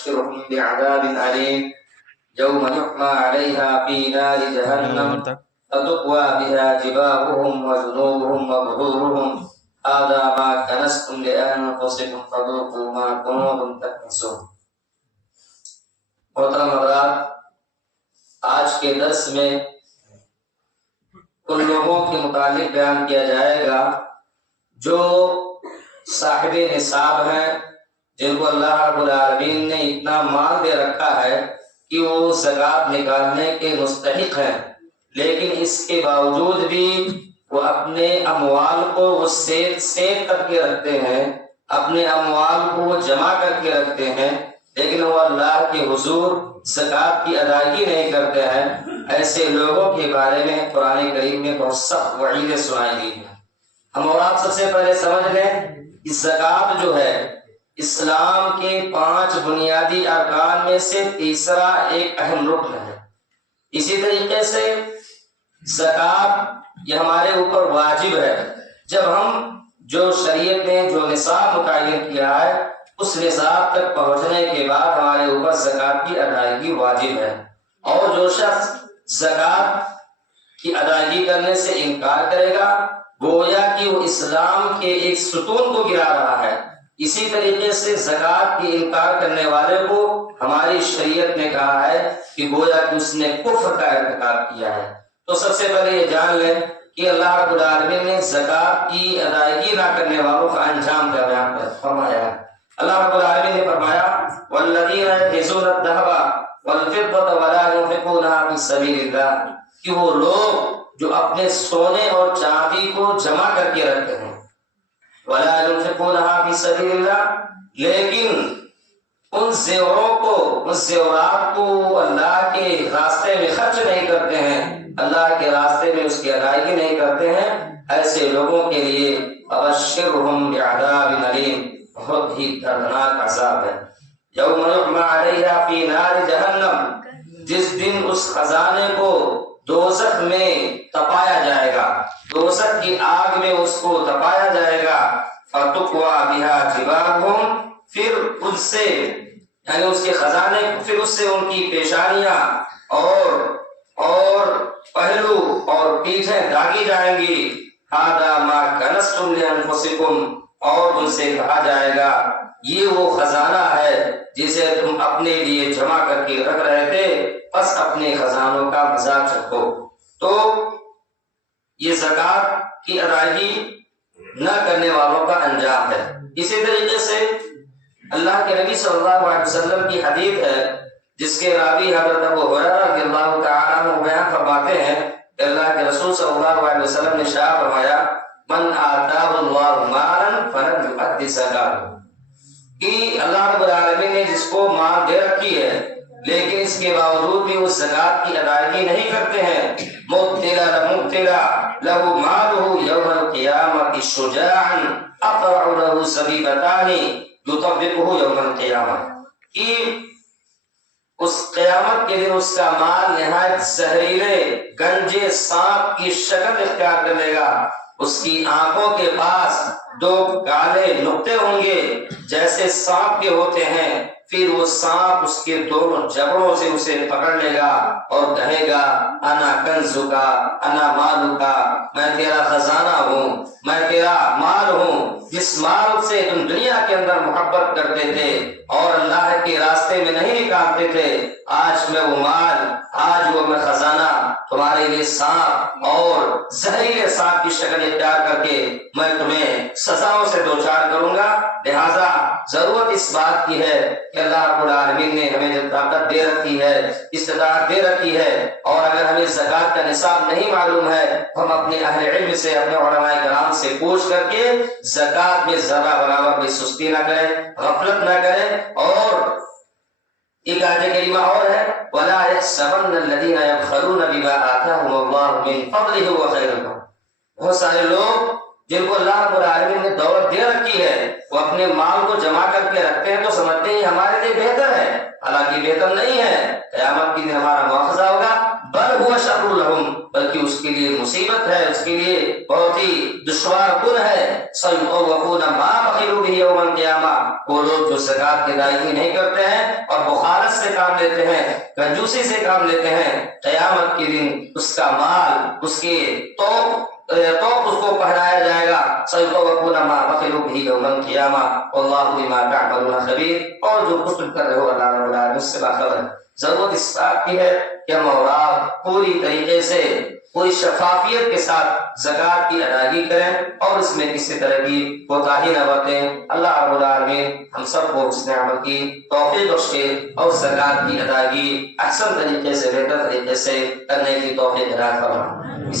وبشرهم بعذاب أليم يوم يحمى عليها في نار جهنم فتقوى بها جباههم وجنوبهم وظهورهم هذا ما كنزتم لأنفسكم فذوقوا ما كنتم تكنزون. محترم حضرات، آج کے درس میں ان لوگوں کے متعلق بیان کیا جائے گا جو صاحب نصاب ہیں، جن کو اللہ رب العالمین نے اتنا مال دے رکھا ہے کہ وہ زکوٰۃ نکالنے کے مستحق ہیں، لیکن اس کے باوجود بھی وہ اپنے اموال کو وہ سیو کر کے رکھتے ہیں، اپنے اموال کو وہ جمع کر کے رکھتے ہیں، لیکن وہ اللہ کے حضور زکوٰۃ کی ادائیگی نہیں کرتے ہیں. ایسے لوگوں کے بارے میں قرآن کریم میں بہت سخت وعیدیں سنائی گئی ہیں. ہم اور آپ سب سے پہلے سمجھ لیں کہ زکوٰۃ جو ہے اسلام کے 5 بنیادی ارکان میں سے تیسرا ایک اہم رکن ہے. اسی طریقے سے زکوٰۃ یہ ہمارے اوپر واجب ہے جب ہم جو شریعت نے جو نصاب متعین کیا ہے اس نصاب تک پہنچنے کے بعد ہمارے اوپر زکوٰۃ کی ادائیگی واجب ہے. اور جو شخص زکوٰۃ کی ادائیگی کرنے سے انکار کرے گا گویا کہ وہ اسلام کے ایک ستون کو گرا رہا ہے. اسی طریقے سے زکوٰۃ کی انکار کرنے والے کو ہماری شریعت نے کہا ہے کہ گویا کہ اس نے کفر کا ارتکاب کیا ہے. تو سب سے پہلے یہ جان لیں کہ اللہ رب العالمین نے زکوٰۃ کی ادائیگی نہ کرنے والوں کا انجام کیا بیان فرمایا ہے. اللہ رب العالمین نے فرمایا والذین یکنزون الذهب والفضة ولا ينفقونها في سبیل اللہ، کہ وہ لوگ جو اپنے سونے اور چاندی کو جمع کر کے رکھتے ہیں، ولا ينفقونها في سبیل اللہ، لیکن ان زیوروں کو، ان زیورات کو اللہ کے راستے میں خرچ نہیں کرتے ہیں، اللہ کے راستے میں اس کی ادائیگی نہیں کرتے ہیں، ایسے لوگوں کے لیے ابشرهم بعذاب الیم، بہت ہی دردناک عذاب ہے. یوم یحمى علیہا فی نار جہنم، جس دن اس خزانے کو دوزخ میں تپایا جائے گا، دوزخ کی آگ میں اس کو تپایا جائے گا. فتقوى بها جباههم، پھر ان سے یعنی اس کے خزانے، پھر اس سے ان کی پیشانیاں اور پہلو اور پیٹھیں داغی جائیں گی. هذا ما كنزتم لانفسكم، اور ان سے کہا جائے گا یہ وہ خزانہ ہے جسے تم اپنے لیے جمع کر کے رکھ رہے تھے، بس اپنے خزانوں کا مذاق چکھو. تو یہ زکوٰۃ کی ادائیگی نہ کرنے والوں کا انجام ہے. اسی طریقے سے اللہ کے نبی صلی اللہ علیہ وسلم کی حدیث ہے جس کے راوی حضرت ابو ہریرہ رضی اللہ تعالیٰ عنہ بیان فرماتے ہیں کہ اللہ کے رسول صلی اللہ علیہ وسلم نے ارشاد فرمایا من آتاہ اللہ مالا فلم یؤد زکاۃ، کہ اللہ رب العالمین نے جس کو مال دے رکھی ہے لیکن اس کے باوجود بھی وہ زکوٰۃ کی ادائیگی نہیں کرتے ہیں، مبتلا لہ مالہ یوم القیامۃ شجاعا اقرع لہ سبیبتان یطبقہ یوم القیامہ، کہ اس قیامت کے دن اس کا مال نہایت زہریلے گنجے سانپ کی شکل اختیار کر لے گا. اس کی آنکھوں کے پاس 2 کالے نقطے ہوں گے جیسے سانپ کے ہوتے ہیں، پھر وہ سانپ اس کے دونوں جبڑوں سے اسے پکڑ لے گا اور کہے گا انا کنزکا انا مالکا، میں تیرا خزانہ ہوں، میں تیرا مال ہوں، جس مال سے تم دنیا کے اندر محبت کرتے تھے اور اللہ کے راستے میں نہیں نکالتے تھے، آج میں وہ مال، آج وہ میں خزانہ تمہارے لیے سانپ اور زہریلے سانپ کی شکل اختیار کر کے میں تمہیں سزاؤں سے دوچار کروں گا. لہذا ضرورت اس بات کی ہے کہ اللہ رب العالمین نے ہمیں جو طاقت دے رکھی ہے، استطاعت دے رکھی ہے، اور اگر ہمیں زکوٰۃ کا نصاب نہیں معلوم ہے ہم اپنے اہل علم سے، اپنے علماء کرام سے پوچھ کر کے زکوٰۃ میں ذرہ برابر کوئی سستی نہ کریں، غفلت نہ کریں. اور ایک آیت کریمہ اور ہے وَلَا يَحْسَبَنَّ الَّذِينَ يَبْخَلُونَ بِمَا آتَاهُمُ اللَّهُ مِنْ فَضْلِهِ هُوَ خَيْرٌ لَهُمْ. بہت سارے لوگ جن کو اللہ رب العالمین نے دولت دے رکھی ہے وہ اپنے مال کو جمع کر کے رکھتے ہیں تو سمجھتے ہیں ہمارے لیے بہتر ہے، حالانکہ بہتر نہیں ہے. قیامت کے دن ہمارا مواخذہ ہوگا. بل هو شر لهم، بلکہ اس کے لیے مصیبت ہے، اس کے لیے بہت ہی دشوار کن ہے. سَيُطَوَّقُونَ مَا بَخِلُوا بِهِ يَوْمَ الْقِيَامَةِ، وہ لوگ جو زکوٰۃ کی ادائیگی نہیں کرتے ہیں اور لیتے ہیں, کنجوسی سے کام لیتے ہیں, قیامت کے دن اس کا مال اس کے توپ اس کو پہنایا جائے گا. سَيُطَوَّقُونَ مَا بَخِلُوا بِهِ يَوْمَ الْقِيَامَةِ وَاللَّهُ بِمَا تَعْمَلُونَ خَبِيرٌ. اور جو کچھ تم کر رہے ہو اللہ رب العالمین اس سے باخبر ہے. ضرورت اس بات کی ہے کہ ہم اور آپ پوری طریقے سے پوری شفافیت کے ساتھ زکوٰۃ کی ادائیگی کریں اور اس میں کسی طرح کی کوتاہی نہ برتیں. اللہ رب العالمین ہم سب کو حسن عمل کی توفیق بخشے اور زکوٰۃ کی ادائیگی احسن طریقے سے بہتر طریقے سے کرنے کی توفیق عطا فرمائے.